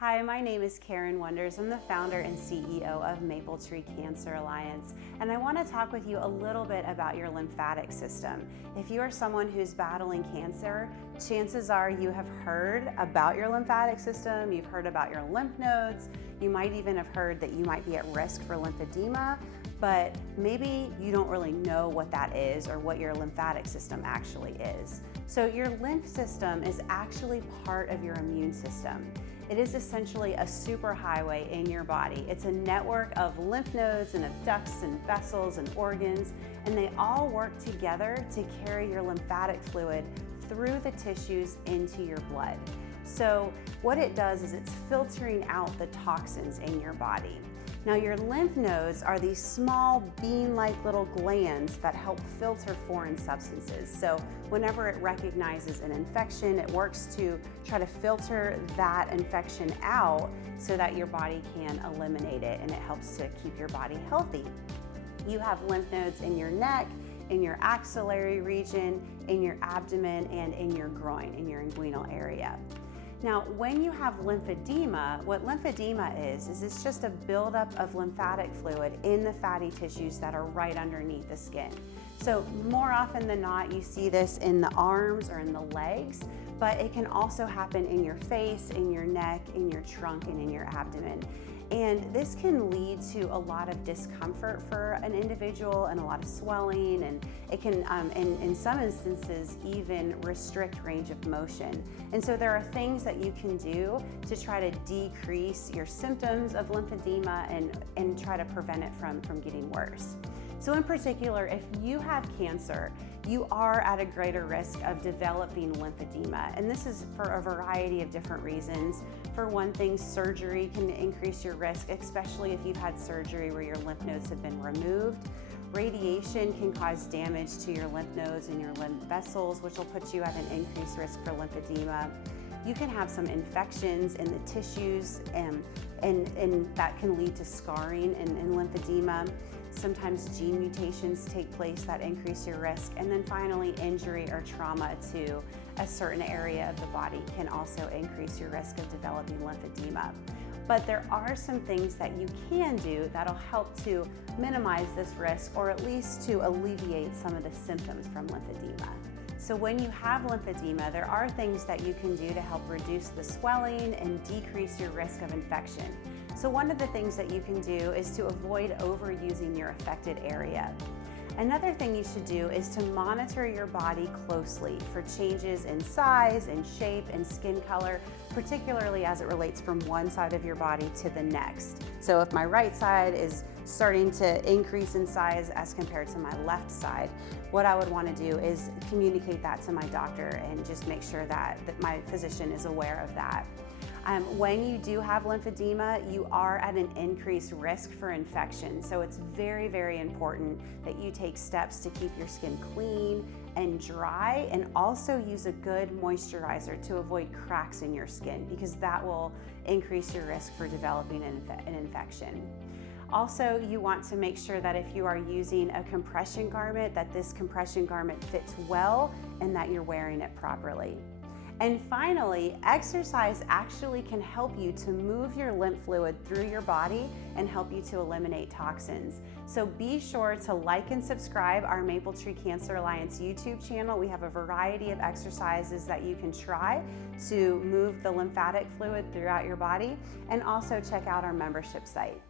Hi, my name is Karen Wonders. I'm the founder and CEO of Maple Tree Cancer Alliance, and I want to talk with you a little bit about your lymphatic system. If you are someone who's battling cancer, chances are you have heard about your lymphatic system, you've heard about your lymph nodes, you might even have heard that you might be at risk for lymphedema, but maybe you don't really know what that is or what your lymphatic system actually is. So your lymph system is actually part of your immune system. It is essentially a superhighway in your body. It's a network of lymph nodes and of ducts and vessels and organs, and they all work together to carry your lymphatic fluid through the tissues into your blood. So what it does is it's filtering out the toxins in your body. Now your lymph nodes are these small bean-like little glands that help filter foreign substances. So whenever it recognizes an infection, it works to try to filter that infection out so that your body can eliminate it, and it helps to keep your body healthy. You have lymph nodes in your neck, in your axillary region, in your abdomen, and in your groin, in your inguinal area. Now, when you have lymphedema, what lymphedema is it's just a buildup of lymphatic fluid in the fatty tissues that are right underneath the skin. So more often than not, you see this in the arms or in the legs, but it can also happen in your face, in your neck, in your trunk, and in your abdomen. And this can lead to a lot of discomfort for an individual and a lot of swelling, and it can, in some instances, even restrict range of motion. And so there are things that you can do to try to decrease your symptoms of lymphedema and try to prevent it from getting worse. So in particular, if you have cancer, you are at a greater risk of developing lymphedema. And this is for a variety of different reasons. For one thing, surgery can increase your risk, especially if you've had surgery where your lymph nodes have been removed. Radiation can cause damage to your lymph nodes and your lymph vessels, which will put you at an increased risk for lymphedema. You can have some infections in the tissues, and that can lead to scarring and lymphedema. Sometimes gene mutations take place that increase your risk. And then finally, injury or trauma to a certain area of the body can also increase your risk of developing lymphedema. But there are some things that you can do that'll help to minimize this risk, or at least to alleviate some of the symptoms from lymphedema. So when you have lymphedema, there are things that you can do to help reduce the swelling and decrease your risk of infection. So one of the things that you can do is to avoid overusing your affected area. Another thing you should do is to monitor your body closely for changes in size and shape and skin color, particularly as it relates from one side of your body to the next. So if my right side is starting to increase in size as compared to my left side, what I would want to do is communicate that to my doctor and just make sure that my physician is aware of that. When you do have lymphedema, you are at an increased risk for infection. So it's very, very important that you take steps to keep your skin clean and dry, and also use a good moisturizer to avoid cracks in your skin, because that will increase your risk for developing an infection. Also, you want to make sure that if you are using a compression garment, that this compression garment fits well and that you're wearing it properly. And finally, exercise actually can help you to move your lymph fluid through your body and help you to eliminate toxins. So be sure to like and subscribe our Maple Tree Cancer Alliance YouTube channel. We have a variety of exercises that you can try to move the lymphatic fluid throughout your body, and also check out our membership site.